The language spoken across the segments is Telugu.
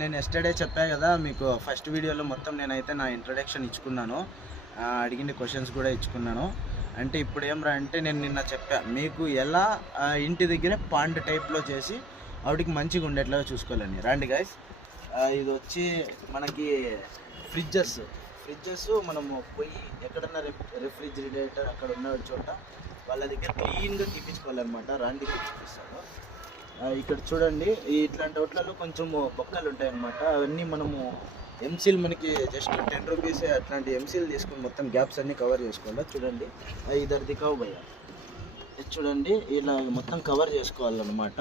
నేను ఎస్టర్డే చెప్పా కదా మీకు ఫస్ట్ వీడియోలో మొత్తం నేనైతే నా ఇంట్రడక్షన్ ఇచ్చుకున్నాను, అడిగిన క్వశ్చన్స్ కూడా ఇచ్చుకున్నాను. అంటే ఇప్పుడు ఏం రా అంటే నేను నిన్న చెప్పా మీకు ఎలా ఇంటి దగ్గర పాండ్ టైప్లో చేసి ఆవిడకి మంచిగా ఉండేట్లాగా చూసుకోవాలని. రండి గైస్, ఇది వచ్చి మనకి ఫ్రిడ్జెస్ మనము పోయి ఎక్కడన్నా రిఫ్రిజిరేటర్ అక్కడ ఉన్న చోట వాళ్ళ దగ్గర క్లీన్గా తీపించుకోవాలన్నమాట. రండి చూపిస్తాను. ఇక్కడ చూడండి, ఇట్లాంటి వాటిలలో కొంచెం బొక్కలు ఉంటాయన్నమాట. అవన్నీ మనము ఎంసీల్ మనకి జస్ట్ 10 రూపీస్ అట్లాంటి ఎంసీల్ తీసుకుని మొత్తం గ్యాప్స్ అన్నీ కవర్ చేసుకోవాలి. చూడండి, ఇద్దరు దికావు భయ్య, చూడండి ఇలా మొత్తం కవర్ చేసుకోవాలన్నమాట.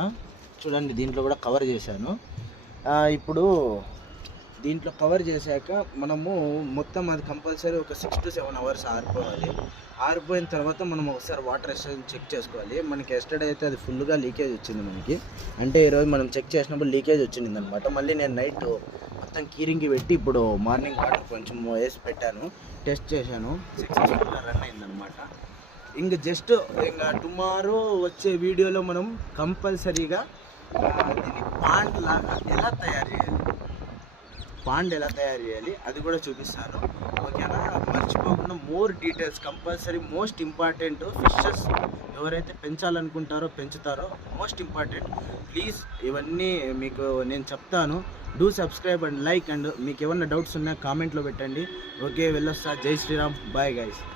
చూడండి దీంట్లో కూడా కవర్ చేశాను. ఇప్పుడు దీంట్లో కవర్ చేశాక మనము మొత్తం అది కంపల్సరీ ఒక 6 to 7 hours ఆరిపోవాలి. ఆరిపోయిన తర్వాత మనం ఒకసారి వాటర్ రెసిస్టెన్స్ చెక్ చేసుకోవాలి. మనకి ఎస్టర్డే అయితే అది ఫుల్గా లీకేజ్ వచ్చింది మనకి, అంటే ఈరోజు మనం చెక్ చేసినప్పుడు లీకేజ్ వచ్చింది అనమాట. మళ్ళీ నేను నైట్ మొత్తం కీరింగ్కి పెట్టి ఇప్పుడు మార్నింగ్ వాటర్ కొంచెం వేసి పెట్టాను, టెస్ట్ చేశాను, సక్సెస్ఫుల్గా రన్ అయిందనమాట. ఇంక జస్ట్ ఇంకా టుమారో వచ్చే వీడియోలో మనం కంపల్సరీగా దీన్ని పాండ్ లాగా ఎలా తయారు చేయాలి అది కూడా చూపిస్తాను, ఓకేనా? మర్చిపోకుండా more details compulsory. Most important fishes ఎవరైతే పెంచాలనుకుంటారో పెంచుతారో మోస్ట్ ఇంపార్టెంట్, ప్లీజ్ ఇవన్నీ మీకు నేను చెప్తాను. Do subscribe and like, and మీకు ఏమన్నా డౌట్స్ ఉన్నా కామెంట్లో పెట్టండి. ఓకే, వెళ్ళొస్తా. జై శ్రీరామ్, బాయ్ గైస్.